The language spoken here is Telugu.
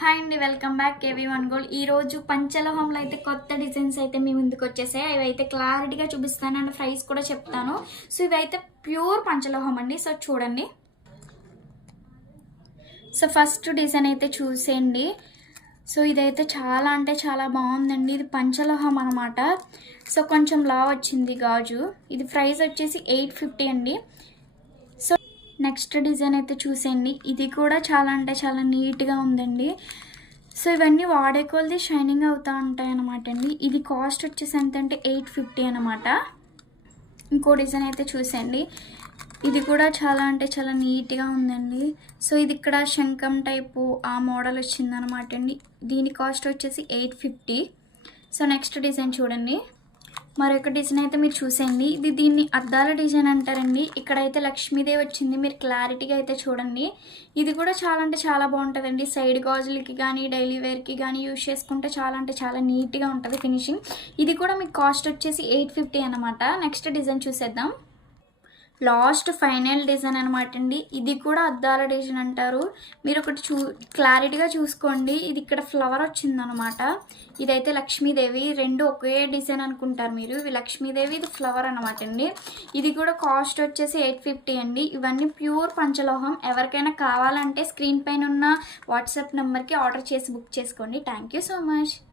హాయ్ అండి, వెల్కమ్ బ్యాక్ కేవీ1 గోల్డ్. ఈరోజు పంచలోహంలో అయితే కొత్త డిజైన్స్ అయితే మీ ముందుకు వచ్చేసాయి. అవి అయితే క్లారిటీగా చూపిస్తాను అండ్ ప్రైస్ కూడా చెప్తాను. సో ఇవైతే ప్యూర్ పంచలోహం అండి. సో చూడండి. సో ఫస్ట్ డిజైన్ అయితే చూసేయండి. సో ఇదైతే చాలా అంటే చాలా బాగుందండి. ఇది పంచలోహం అనమాట. సో కొంచెం లా వచ్చింది గాజు. ఇది ప్రైస్ వచ్చేసి 850 అండి. సో నెక్స్ట్ డిజైన్ అయితే చూసేయండి. ఇది కూడా చాలా అంటే చాలా నీట్గా ఉందండి. సో ఇవన్నీ వాడే కొలది షైనింగ్ అవుతూ ఉంటాయి అన్నమాట అండి. ఇది కాస్ట్ వచ్చేసి ఎంత అంటే 850 అనమాట. ఇంకో డిజైన్ అయితే చూసేయండి. ఇది కూడా చాలా అంటే చాలా నీట్గా ఉందండి. సో ఇది ఇక్కడ శంఖం టైపు ఆ మోడల్ వచ్చిందనమాట అండి. దీని కాస్ట్ వచ్చేసి 850. సో నెక్స్ట్ డిజైన్ చూడండి. మరొక డిజైన్ అయితే మీరు చూసేయండి. దీన్ని అద్దాల డిజైన్ అంటారండి. ఇక్కడైతే లక్ష్మీదేవి వచ్చింది. మీరు క్లారిటీగా అయితే చూడండి. ఇది కూడా చాలా అంటే చాలా బాగుంటుందండి. సైడ్ గాజులకి కానీ డైలీ వేర్కి కానీ యూజ్ చేసుకుంటే చాలా అంటే చాలా నీట్గా ఉంటుంది ఫినిషింగ్. ఇది కూడా మీకు కాస్ట్ వచ్చేసి 850 అనమాట. నెక్స్ట్ డిజైన్ చూసేద్దాం. లాస్ట్ ఫైనల్ డిజైన్ అనమాట అండి. ఇది కూడా అద్దాల డిజైన్ అంటారు. మీరు ఒకటి క్లారిటీగా చూసుకోండి. ఇది ఇక్కడ ఫ్లవర్ వచ్చిందనమాట. ఇదైతే లక్ష్మీదేవి. రెండు ఒకే డిజైన్ అనుకుంటారు మీరు. ఇది లక్ష్మీదేవి, ఇది ఫ్లవర్ అనమాట అండి. ఇది కూడా కాస్ట్ వచ్చేసి 850 అండి. ఇవన్నీ ప్యూర్ పంచలోహం. ఎవరికైనా కావాలంటే స్క్రీన్ పైన ఉన్న వాట్సాప్ నెంబర్కి ఆర్డర్ చేసి బుక్ చేసుకోండి. Thank you so much.